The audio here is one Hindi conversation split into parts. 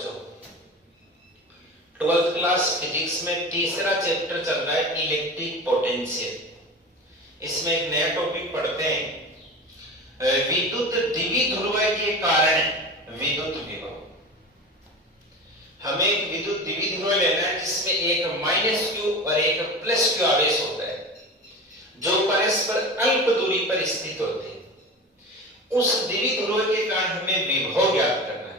बच्चों, 12th क्लास फिजिक्स में तीसरा चैप्टर चल रहा है इलेक्ट्रिक पोटेंशियल। इसमें एक नया टॉपिक पढ़ते हैं, विद्युत द्विध्रुव के कारण विद्युत विभव। हमें एक विद्युत द्विध्रुव लेना है जिसमें एक माइनस क्यू और एक प्लस क्यू आवेश होता है जो परस्पर अल्प दूरी पर स्थित होते हैं। उस द्विध्रुव के कारण हमें विभव ज्ञात करना है।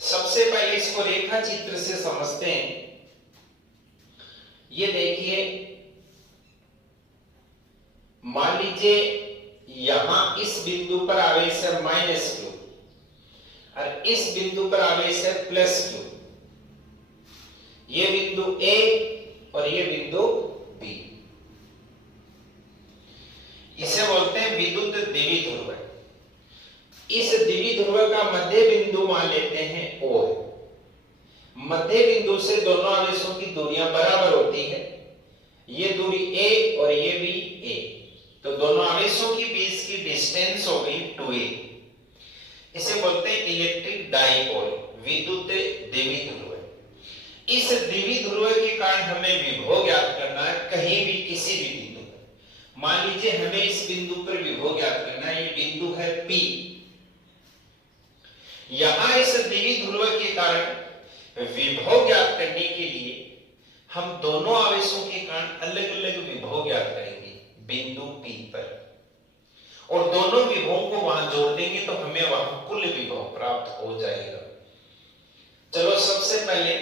सबसे पहले इसको रेखा चित्र से समझते हैं। ये देखिए, मान लीजिए यहां इस बिंदु पर आवेश है माइनस क्यू और इस बिंदु पर आवेश है प्लस क्यू। ये बिंदु ए और ये बिंदु बी, इसे बोलते हैं विद्युत द्विध्रुव। इस द्विध्रुव का मध्य बिंदु मान लेते हैं O। मध्य बिंदु से दोनों आवेशों की दूरियां बराबर होती है। ये दूरी A और ये भी A, तो दोनों आवेशों के बीच की डिस्टेंस हो गई 2a। इसे बोलते हैं इलेक्ट्रिक डाइपोल, विद्युत द्विध्रुव। इस द्विध्रुव के कारण हमें विभव ज्ञात करना है कहीं भी किसी भी बिंदु पर। मान लीजिए हमें इस बिंदु पर विभव ज्ञात करना है, ये बिंदु है P। यहां इस द्विध्रुव के कारण विभव ज्ञात करने के लिए हम दोनों आवेशों के कारण अलग अलग विभव ज्ञात करेंगे बिंदु P पर, और दोनों विभवों को वहां जोड़ देंगे तो हमें वहां कुल विभव प्राप्त हो जाएगा। चलो सबसे पहले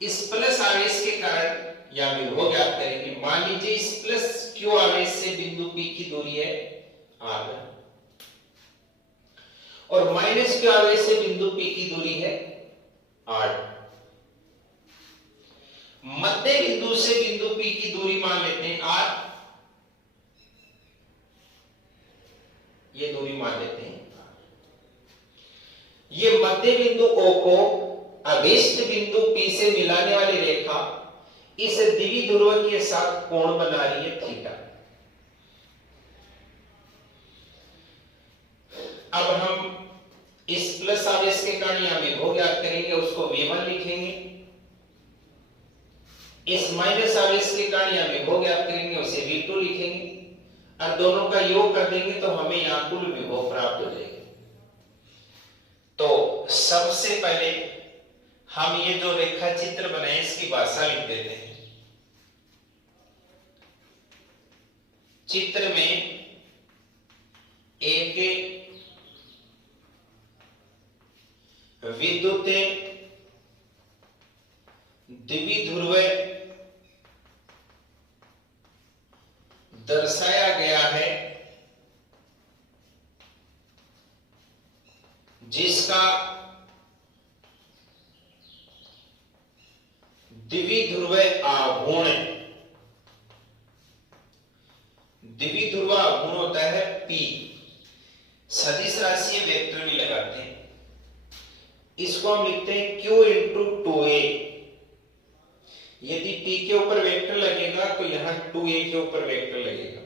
इस प्लस आवेश के कारण या विभव ज्ञात करेंगे। मान लीजिए इस प्लस क्यू आवेश से बिंदु P की दूरी है r और माइनस क्यू आवेश से बिंदु P की दूरी है r। मध्य बिंदु से बिंदु P की दूरी मान लेते हैं r, ये दूरी मान लेते हैं। ये मध्य बिंदु O को अभिष्ट बिंदु P से मिलाने वाली रेखा इस द्विध्रुव के साथ कोण बना रही है थीटा। अब हम इस प्लस आवेश के कारण यहां विभव ज्ञात करेंगे, उसको V1 लिखेंगे। इस माइनस आवेश के कारण यहां विभव ज्ञात करेंगे, उसे V2 लिखेंगे और दोनों का योग कर देंगे तो हमें यहां कुल विभव प्राप्त हो जाएगा। तो सबसे पहले हम ये जो रेखा चित्र बनाए इसकी भाषा लिख देते हैं। चित्र में एक विद्युत द्विध्रुव दर्शाया गया है जिसका द्विध्रुव आघूर्ण, द्विध्रुव आघूर्ण होता है P। सदिश राशि वेक्टर भी लगाते हैं। इसको हम लिखते हैं Q इंटू 2a। यदि P के ऊपर वेक्टर लगेगा तो यहां 2a के ऊपर वेक्टर लगेगा।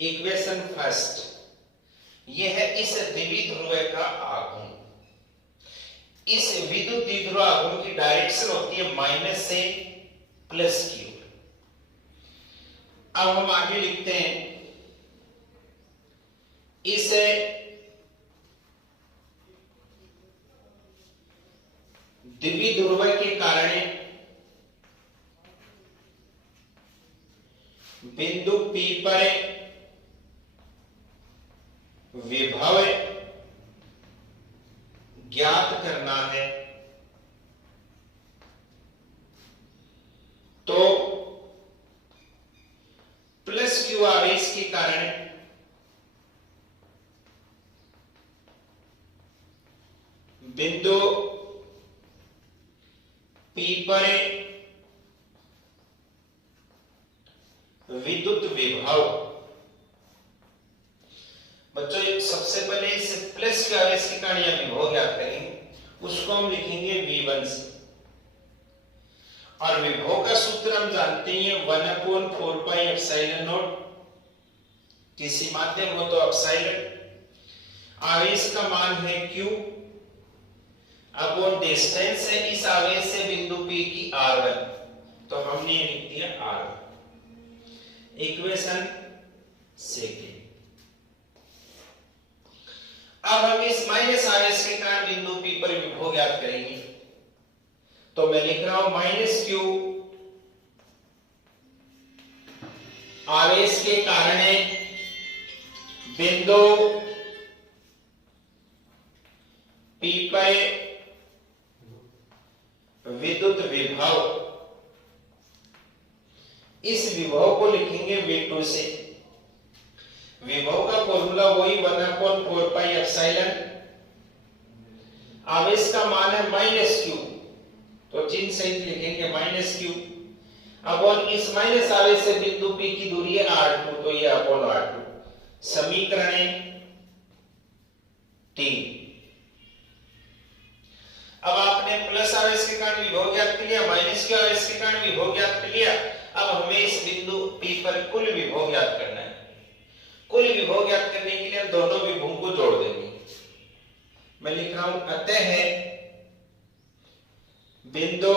इक्वेशन फर्स्ट, यह है इस द्विध्रुव का आघूर्ण। इस विद्युत द्विध्रुव आघूर्ण की डायरेक्शन होती है माइनस से प्लस की ओर। अब हम आगे लिखते हैं, इस द्विध्रुव के कारण बिंदु P पर विभव ज्ञात करना है। तो प्लस क्यू आवेश के कारण बिंदु P पर विद्युत विभव। बच्चों सबसे पहले इस प्लस के आवेश के कारण यह विभव ज्ञात करेंगे, उसको हम लिखेंगे V1 से। और विभव का सूत्र हम जानते हैं 1/4 पाई एप्सिलॉन नॉट, किसी माध्यम हो तो एप्सिलॉन। आवेश का मान है Q, अब वो डिस्टेंस है इस आवेश से बिंदु P की r1, तो हमने लिख दिया r1। Equation second. अब हम इस माइनस आवेश के कारण बिंदु P पर विभव ज्ञात करेंगे, तो मैं लिख रहा हूं माइनस Q आवेश के कारण बिंदु P पर विद्युत विभव। इस विभव को लिखेंगे V2 से। विभव का फॉर्मूला वही 1/4 पाई एप्सिलॉन, आवेश का मान है माइनस Q, तो चिन्ह सहित लिखेंगे माइनस Q अपॉन इस माइनस आवेश से बिंदु P की दूरी है R2, तो ये अपॉन R2। समीकरण 3। अब आपने प्लस आवेश के कारण विभव ज्ञात कर लिया, माइनस Q आवेश के कारण विभव ज्ञात कर लिया। अब हमें इस बिंदु P पर कुल विभव ज्ञात करना है। कुल विभव ज्ञात करने के लिए हम दोनों विभवों को जोड़ देंगे। मैं लिख रहा हूं अतः बिंदु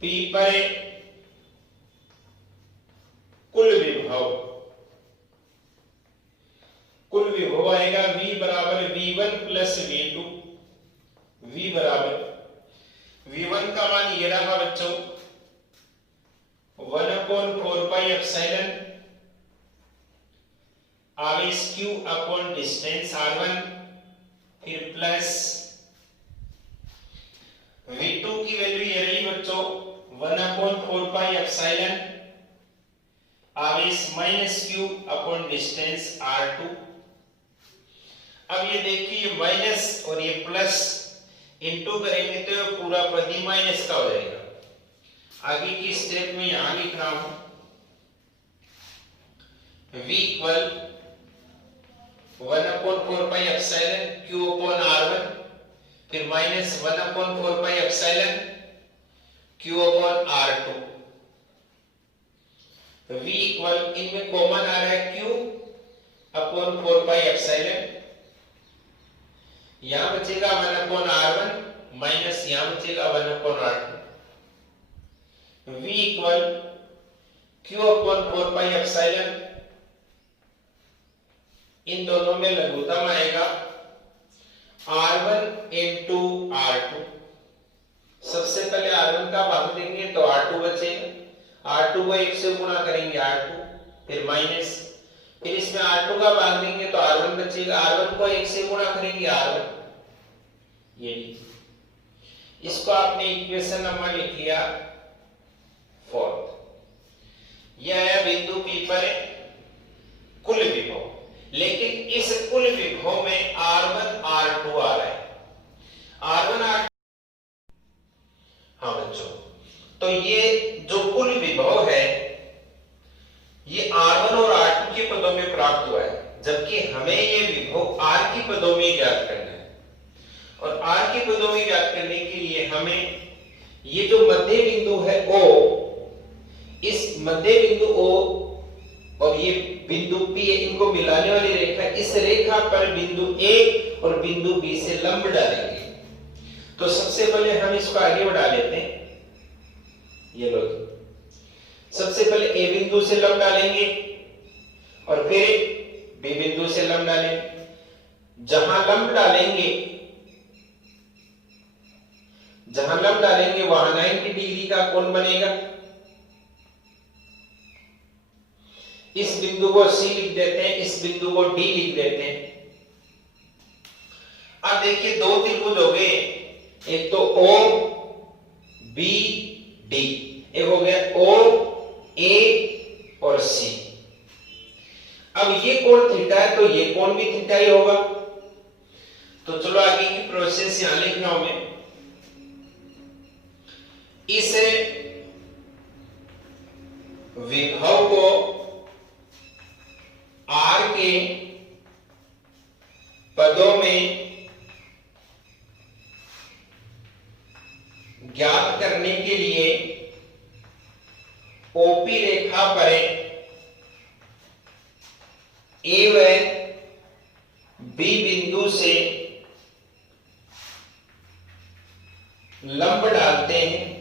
P पर कुल विभव आएगा V बराबर V1 प्लस V2। V बराबर V1 का मान ये रहा बच्चों 1/4 पाई एप्सिलॉन आवेश Q अपॉन डिस्टेंस R1, फिर प्लस V2 की वैल्यू ये रही बच्चों 1/4 पाई एप्सिलॉन आवेश minus Q upon distance R2। अब ये देखिए माइनस और ये प्लस इनटू करेंगे तो पूरा पद ही माइनस का हो जाएगा। आगे की स्टेप में यहां लिख रहा हूं V equal 1/4 pi epsilon Q upon R1, फिर minus 1/4 pi epsilon Q upon R2। V equal इनमें कॉमन आ रहा है Q अपॉन 4 पाई एप्सिलॉन, यहां बचेगा 1/R1 माइनस यहां बचेगा 1/R2। V equal Q upon 4 pi epsilon, इन दोनों में लघुत्तम आएगा R1 इंटू R2। सबसे पहले R1 का भाग देंगे तो R2 बचेगा, R2 को 1 से गुणा करेंगे R2, फिर माइनस, फिर इसमें R2 का भाग देंगे तो R1 बचेगा, R1 को 1 से गुणा करेंगे R1। ये इसको आपने इक्वेशन नंबर लिख लिया 4। यह है बिंदु P पर कुल विभव, लेकिन इस कुल विभव में R1 R2 आ रहा है। R1 R2, हाँ बच्चों, तो ये जो कुल विभव है ये R1 और R2 के पदों में प्राप्त हुआ है, जबकि हमें ये विभव R की पदों में ज्ञात करना है। और R के पदों में ज्ञात करने के लिए हमें ये जो मध्य बिंदु है O, इस मध्य बिंदु O और ये बिंदु P है, इनको मिलाने वाली रेखा, इस रेखा पर बिंदु A और बिंदु B से लंब डालेंगे। तो सबसे पहले हम इसको आगे बढ़ा लेते हैं। ये लो, सबसे पहले A बिंदु से लंब डालेंगे और फिर B बिंदु से लंब डालेंगे। जहां लंब डालेंगे वहां 90 डिग्री का कोण बनेगा। इस बिंदु को C लिख देते हैं, इस बिंदु को D लिख देते हैं। अब देखिए दो त्रिभुज हो गए, एक तो O B D, एक हो गया O A और C। अब ये कोण थीटा है तो ये कोण भी थीटा ही होगा। तो चलो आगे की प्रोसेस यहां लिख रहा हूं मैं। इस विभव को R के पदों में ज्ञात करने के लिए OP रेखा पर A व B बिंदु से लंब डालते हैं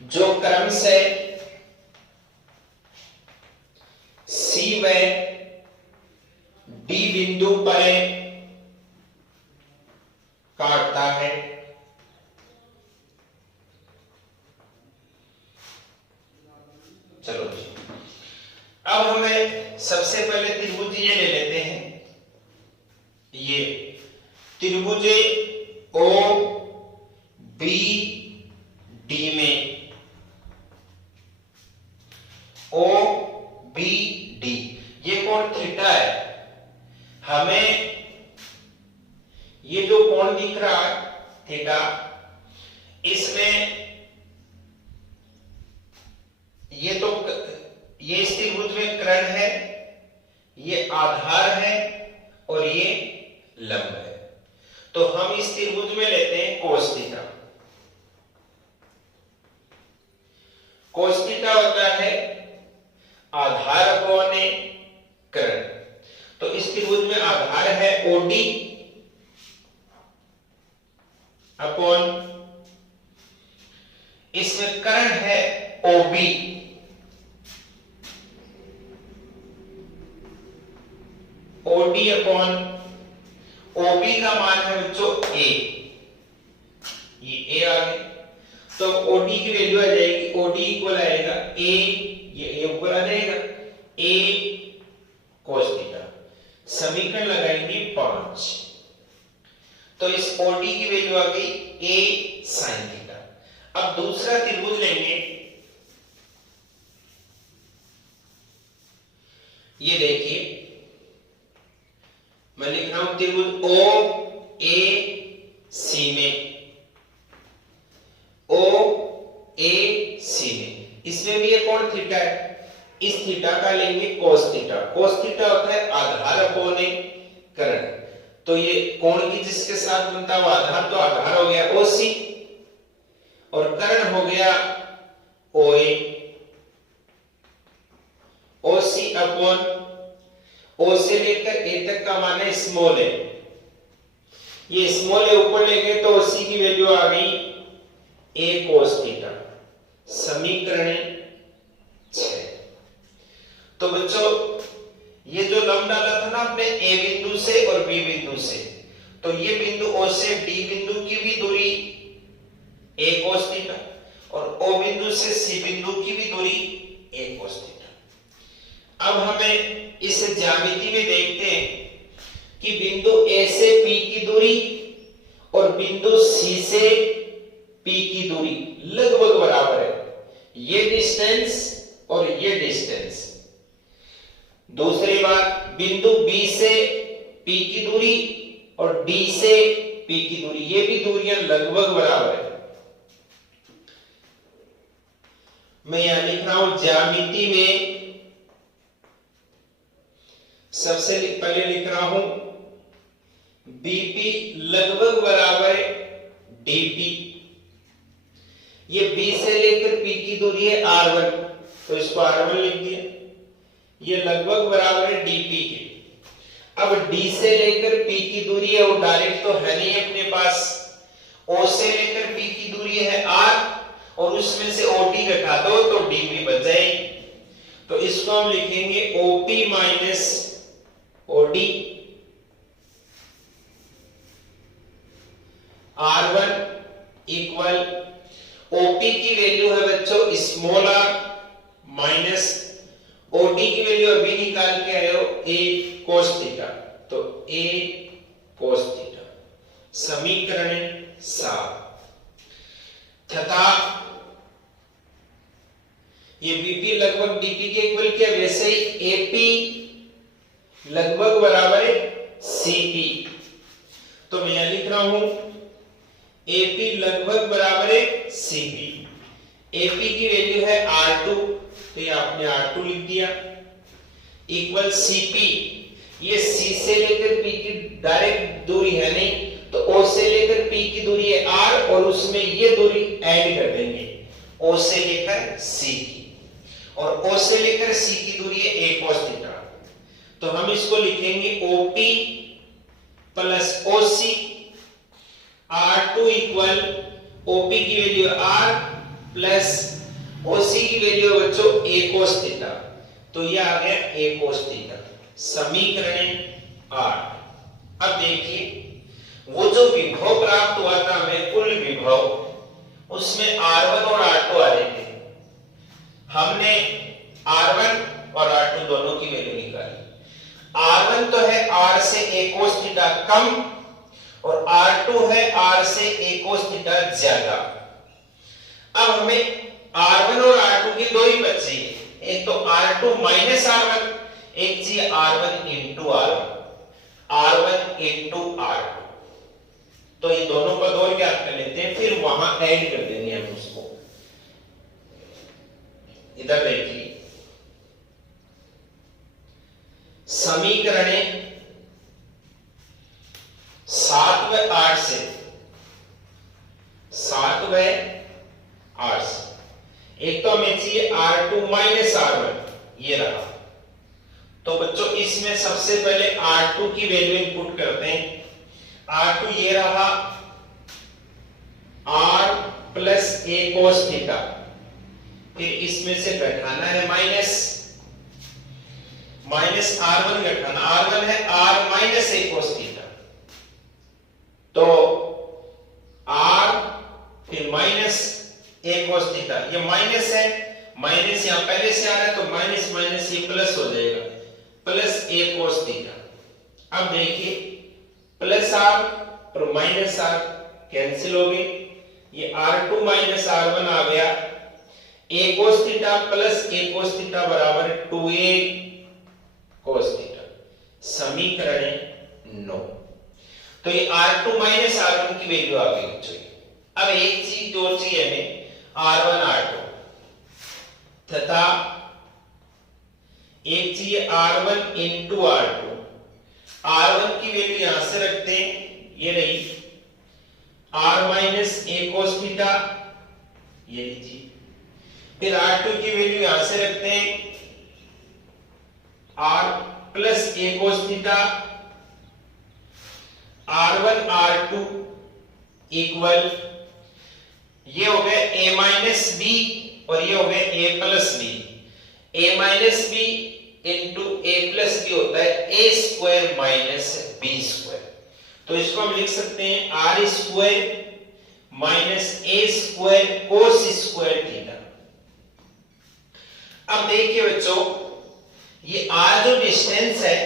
जो क्रम से सी व डी बिंदु पर काटता है। चलो जी, अब हमें सबसे पहले त्रिभुज ये ले लेते हैं। ये त्रिभुज ओ बी डी में, ओ बी डी, ये कोण थीटा है। हमें ये जो कोण दिख रहा है थीटा, इसमें ये तो ये इस त्रिभुज में कर्ण है, ये आधार है और ये लंब है। तो हम इस त्रिभुज में लेते हैं कोस थीटा। कोस थीटा होता है आधार अपॉन कर्ण। तो इस त्रिभुज में आधार है ओडी अपॉन, इसमें कर्ण है ओबी। ओडी अपॉन ओबी का मान है बच्चों ए, ये ए आ गया। तो ओडी की वैल्यू आ जाएगी, ओडी इक्वल आएगा ए, ये ए ऊपर आ जाएगा, ए कोस थीटा। समीकरण लगाएंगे 5। तो इस ओडी की वैल्यू आ गई ए साइन थीटा। अब दूसरा त्रिभुज लेंगे, ये देखिए मैं लिख रहा हूं त्रिभुज ओ ए सी में, ओ ए सी में, इसमें भी एक कोण थीटा है। इस थीटा का लेंगे कोस थीटा। कोस थीटा होता है आधार अपॉन कर्ण। तो ये कोण की जिसके साथ बनता है वो आधार, तो आधार हो गया ओ सी और कर्ण हो गया ओ ए। ओ सी अपॉन ओ से लेकर ए तक का मान है स्मॉल ए, ये स्मॉल ए ऊपर लेंगे तो ओ सी की वैल्यू आ गई ए कोस थीटा। समीकरण 6। तो बच्चों ये जो लंब डाला था ना आपने ए बिंदु से और बी बिंदु से, तो ये बिंदु ओ से डी बिंदु की भी दूरी ए कोस थीटा और ओ बिंदु से सी बिंदु की भी दूरी ए कोस थीटा। अब हमें इस ज्यामिति में देखते हैं कि बिंदु ए से पी की दूरी और बिंदु सी से पी की दूरी लगभग बराबर है, ये डिस्टेंस और ये डिस्टेंस। दूसरी बात, बिंदु बी से पी की दूरी और डी से पी की दूरी, ये भी दूरियां लगभग बराबर है। मैं यहां लिख रहा हूं ज्यामिति में सबसे पहले लिख रहा हूं बीपी लगभग बराबर है डीपी। ये बी से लेकर पी की दूरी है r1, तो इसको r1 लिख दिया। ये लगभग बराबर है डीपी के। अब डी से लेकर पी की दूरी है, वो डायरेक्ट तो है नहीं अपने पास। ओ से लेकर पी की दूरी है r और उसमें से ओटी घटा दो तो डीपी बच जाएगी। तो इसको हम लिखेंगे OP minus OD. r1 equal OP की वैल्यू है बच्चों स्मॉल r माइनस ओडी की वैल्यू अभी निकाल के आए हो ए कोस थीटा, तो ए कोस थीटा। समीकरण 7 तथा ये बीपी लगभग डीपी के इक्वल किया, वैसे ही एपी लगभग बराबर है सीपी। तो मैं यहां लिख रहा हूं एपी लगभग बराबर है सीपी। एपी की वैल्यू है R2, तो ये आपने R2 लिख दिया, इक्वल सीपी। ये सी से लेकर पी की डायरेक्ट दूरी है नहीं, तो ओ से लेकर पी की दूरी है R और उसमें ये दूरी ऐड कर देंगे ओ से लेकर सी की, और ओ से लेकर सी की दूरी है ए कोस थीटा। तो हम इसको लिखेंगे OP plus OC, R2 equal OP की वैल्यू R प्लस ओसी की वैल्यू बच्चों a cos थीटा, तो ये आ गया a cos थीटा। समीकरण 8। अब देखिए वो जो विभव प्राप्त हुआ था हमें, कुल विभव, उसमें R1 और R2 आ रहे थे। हमने R1 और R2 दोनों की वैल्यू निकाली। R1 तो है R से a cos थीटा कम और R2 है R से a cos थीटा ज्यादा। अब हमें R1 और R2 के दो ही बच्चे हैं, एक तो R2 माइनस R1, एक चाहिए R1 into R1, R1 into R2। तो ये दोनों पद और ज्ञात कर लेते हैं, फिर वहां ऐड कर देंगे हम उसको। इधर देखिए समीकरण 7 व 8 से, 7 व 8 से एक तो हमें चाहिए R2 माइनस R1, ये रहा। तो बच्चों इसमें सबसे पहले R2 की वैल्यू इनपुट करते हैं। R2 ये रहा R plus a cos theta, फिर इसमें से घटाना है माइनस R1 घटाना, R1 है R minus a cos theta, तो R फिर माइनस a cos थीटा, ये माइनस है, माइनस यहां पहले से आ रहा है तो माइनस माइनस ये प्लस हो जाएगा, प्लस a cos थीटा। अब देखिए प्लस R और माइनस R कैंसिल हो गए, ये R2 माइनस R1 आ गया, a cos theta plus a cos theta बराबर 2a cos थीटा। समीकरण 9। तो ये R2 माइनस R1 की वैल्यू आ गई बच्चों। अब एक चीज जो चाहिए हमें R1 R2 तथा एक चाहिए R1 इंटू R2। R1 की वैल्यू यहां से रखते हैं, ये रही R minus a cos theta, ये लीजिए। फिर R2 की वैल्यू यहां से रखते हैं R plus a cos theta, R1 R2 equal, ये हो गया a माइनस b और ये हो गया a plus b। a minus b into a plus b होता है a square minus b square. तो इसको हम लिख सकते हैं r square minus a square cos square theta. अब देखिए बच्चों, ये r जो डिस्टेंस है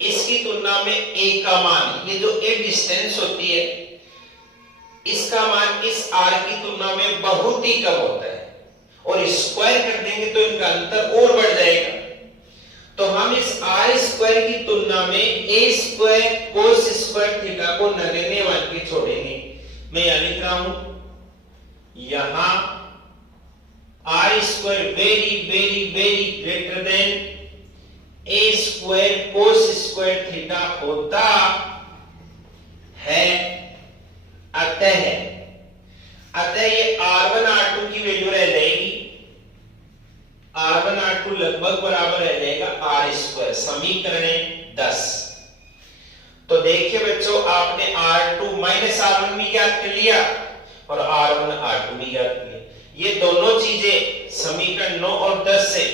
इसकी तुलना में a का मान, ये जो a डिस्टेंस होती है इसका मान इस r की तुलना में बहुत ही कम होता है, और स्क्वायर कर देंगे तो इनका अंतर और बढ़ जाएगा। तो हम इस r स्क्वायर की तुलना में a square cos square theta को नगण्य मान के छोड़ेंगे। मैं यहां लिख रहा हूं, यहां r square very very very greater than a square cos square theta होता है। अतः ये R1 R2 की वैल्यू रह जाएगी, R1 R2 लगभग बराबर रह जाएगा R स्क्वायर। समीकरण 10। तो देखिए बच्चों, आपने R2 माइनस R1 भी ज्ञात कर लिया और R1 R2 भी ज्ञात कर लिया। ये दोनों चीजें समीकरण 9 और 10 से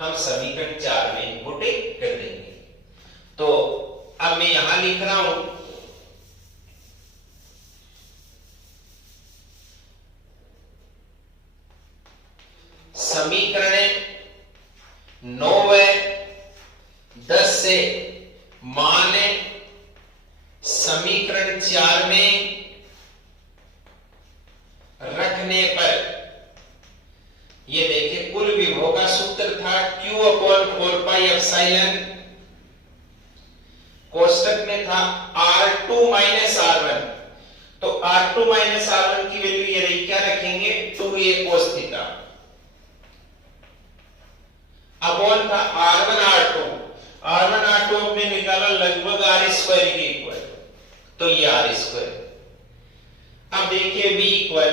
हम समीकरण 4 में इनपुट कर देंगे। तो अब मैं यहां लिख रहा हूं, समीकरण 9 व 10 से मान समीकरण 4 में रखने पर, ये देखिए कुल विभव का सूत्र था Q अपॉन 4 पाई एप्सिलॉन, कोष्टक में था R2 माइनस R1। तो R2 माइनस R1 की वैल्यू ये रही, क्या रखेंगे 2a cos थीटा, अपॉन था R1 R2 हमने निकाला लगभग R स्क्वायर के इक्वल, तो ये R स्क्वायर। अब देखिए V इक्वल,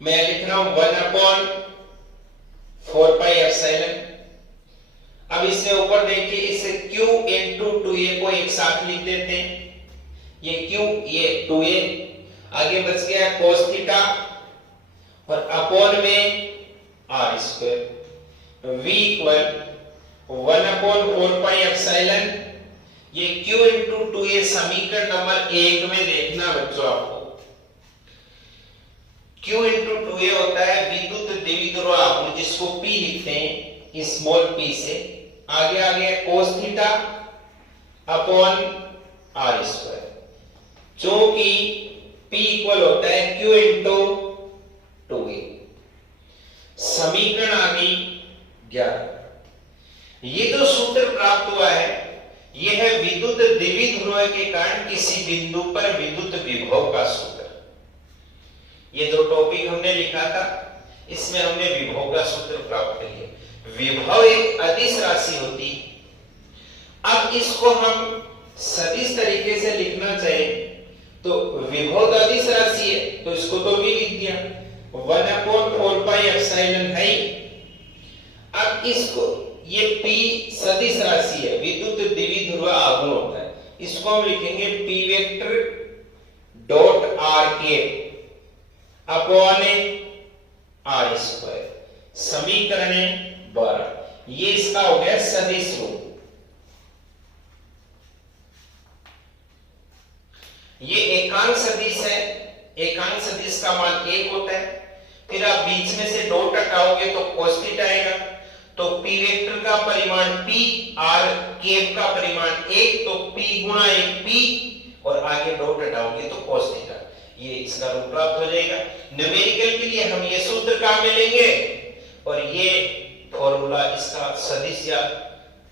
मैं लिख रहा हूं 1 अपॉन 4 पाई एप्सिलॉन। अब इससे ऊपर देखिए, इसे Q इंटू 2 2a को एक साथ लिख देते हैं, ये q ये 2a, आगे बच गया cos थीटा और अपॉन में r square, v equal 1/4 pi epsilon, ये q इंटू 2a समीकरण नंबर 1 में देखना बच्चों आपको, q इंटू 2a होता है विद्युत द्विध्रुव आघूर्ण जिसको p लिखते हैं स्मॉल p से, आगे आ गया cos theta upon r square, जो कि p इक्वल होता है q इंटू 2a, समीकरण आ गई 11। ये जो सूत्र प्राप्त हुआ है यह है विद्युत द्विध्रुव के कारण किसी बिंदु पर विद्युत विभव का सूत्र। ये दो टॉपिक हमने लिखा था, इसमें हमने विभव का सूत्र प्राप्त कर लिया। विभव एक अदिश राशि होती है। अब इसको हम सदिश तरीके से लिखना चाहे तो विभव तो अदिश राशि है तो इसको तो भी लिख दिया 1/4 पाई एप्सिलॉन है। अब इसको ये p सदिश राशि है, विद्युत द्विध्रुव आघूर्ण होता है, इसको हम लिखेंगे p वेक्टर डॉट r के अपॉन r स्क्वायर, समीकरण 12। ये इसका हो गया सदिश रूप। ये एकांक सदिश है, एकांक सदिश का मान 1 होता है, फिर आप बीच में से डॉट हटाओगे तो cos थीटा आएगा, तो p वेक्टर का परिमाण p, r केप का परिमाण 1, तो p गुणा 1 p और आगे डॉट हटाओगे तो cos थीटा, ये इसका रूप प्राप्त हो जाएगा। न्यूमेरिकल के लिए हम ये सूत्र काम में लेंगे और ये फॉर्मूला इसका सदिश या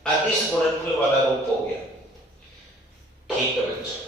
अदिश गुणनफल वाला रूप हो गया। ठीक है बच्चों।